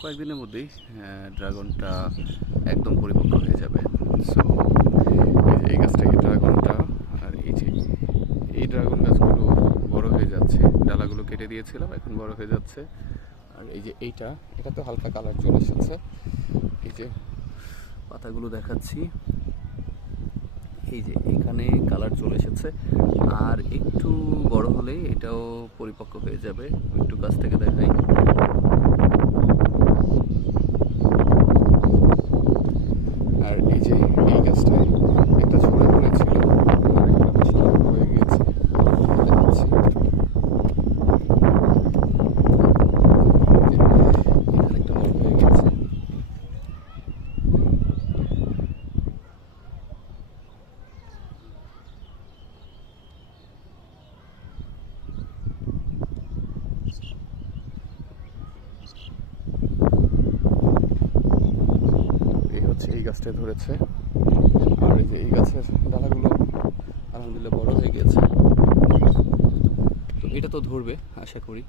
কয়েকদিনের মধ্যেই ড্রাগনটা একদম পরিপক্ক হয়ে যাবে। সো এই গাছটা এই ড্রাগনটা আর এই যে এই ড্রাগন গাছগুলো বড় হয়ে যাচ্ছে, ডালাগুলো কেটে দিয়েছিলাম, এখন বড় হয়ে যাচ্ছে। আর এই যে এইটা, এটা তো হালকা কালার চলে এসেছে। এই যে পাতাগুলো দেখাচ্ছি। এই যে, এখানে কালার চলে এসেছে। আর একটু বড় হলে এটাও পরিপক্ক হয়ে যাবে। একটু কাছ থেকে দেখাই আর এই যে এই গাছটায় একটা ঝরে পড়েছিল আর একটা বেশ লম্বা হয়ে গিয়েছে দেখাচ্ছি। এই যে, এখানে একটা বড় হয়ে গেছে গাছটা ধরেছে। আর এই যে এই গাছের ডালাগুলো আলহামদুলিল্লাহ বড় হয়ে গেছে তো এটা তো ধরবে, আশা করি।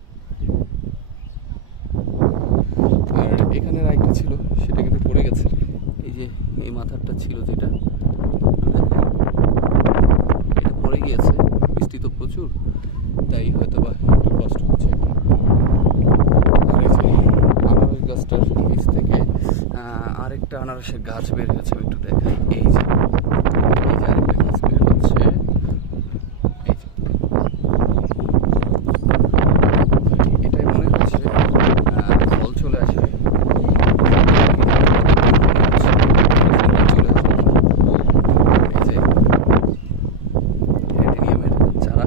আর এখানে আরেকটা ছিল, সেটা কিন্তু পড়ে গেছে। এই যে এই মাথারটা ছিল যেটা এটা পড়ে গিয়েছে বৃষ্টি তো প্রচুর তাই হয়তো বা একটু কষ্ট হচ্ছে এখন আর এই যে আনারস গাছটার নিচ থেকে আহ, আরেকটা আনারসের গাছ বের হয়েছে, একটু দেখাই এই যে এই যে আরেকটা গাছ বের হচ্ছে। মনে চলে চারা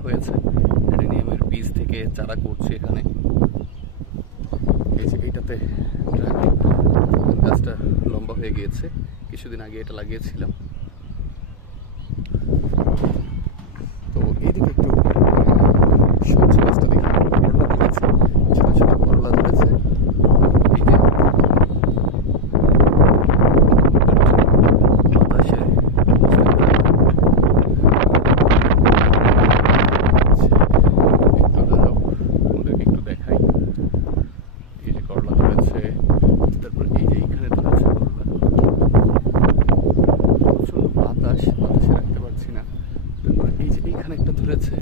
বীজ থেকে চারা করছে এখানে। এই যে, এইটাতে ড্রাগন গাছটা লম্বা হয়ে গিয়েছে। কিছুদিন আগে এটা লাগিয়েছিলাম তো এইদিকে একটু সবজি গাছটা দেখি করলা ধরেছে ছোট ছোট করলা ধরেছে এই যে বাতাসে বুঝতে পারলাম। একটু দাঁড়াও, তোমাদেরকে একটু দেখাই এই যে করলা ধরেছে তারপর এই যে এইখানে ধরেছে করলা প্রচণ্ড বাতাস বাতাসে রাখতে পারছি না তারপর এই যে এইখানে একটা ধরেছে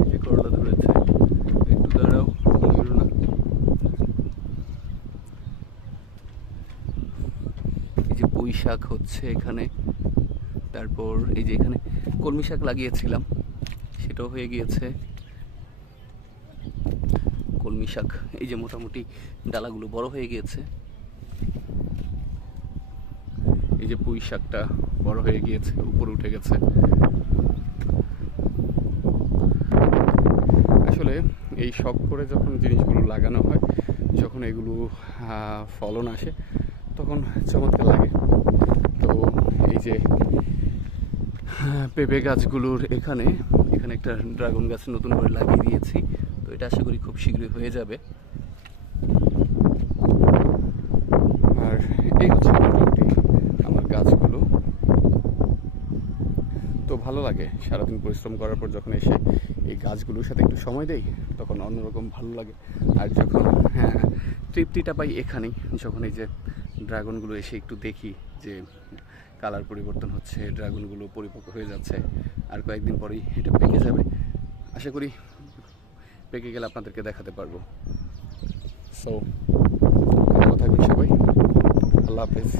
এই যে করলা ধরেছে একটু দাঁড়াও ধরো না এই যে পুঁই শাক হচ্ছে এখানে। তারপর এই যে এখানে কলমি শাক লাগিয়েছিলাম, সেটাও হয়ে গিয়েছে। কলমি শাক, এই যে মোটামুটি ডালাগুলো বড় হয়ে গিয়েছে। এই যে পুঁই শাকটা বড় হয়ে গিয়েছে, উপরে উঠে গেছে। আসলে এই শখ করে যখন জিনিসগুলো লাগানো হয়, যখন এগুলো ফলন আসে, তখন চমৎকার লাগে। এই যে হ্যাঁ, পেঁপে গাছগুলোর এখানে এখানে একটা ড্রাগন গাছ নতুন করে লাগিয়ে দিয়েছি তো এটা আশা করি খুব শীঘ্রই হয়ে যাবে। আর এই হচ্ছে মোটামুটি আমার গাছগুলো। তো ভালো লাগে সারাদিন পরিশ্রম করার পর যখন এসে এই গাছগুলোর সাথে একটু সময় দেই তখন অন্যরকম ভালো লাগে। আর যখন হ্যাঁ তৃপ্তিটা পাই এখানেই যখন এই যে ড্রাগনগুলো এসে একটু দেখি যে কালার পরিবর্তন হচ্ছে ড্রাগনগুলো পরিপক্ক হয়ে যাচ্ছে আর কয়েকদিন পরেই এটা পেকে যাবে। আশা করি পেকে গেলে আপনাদেরকে দেখাতে পারব। সো ভালো থাকবেন সবাই। আল্লাহ হাফেজ।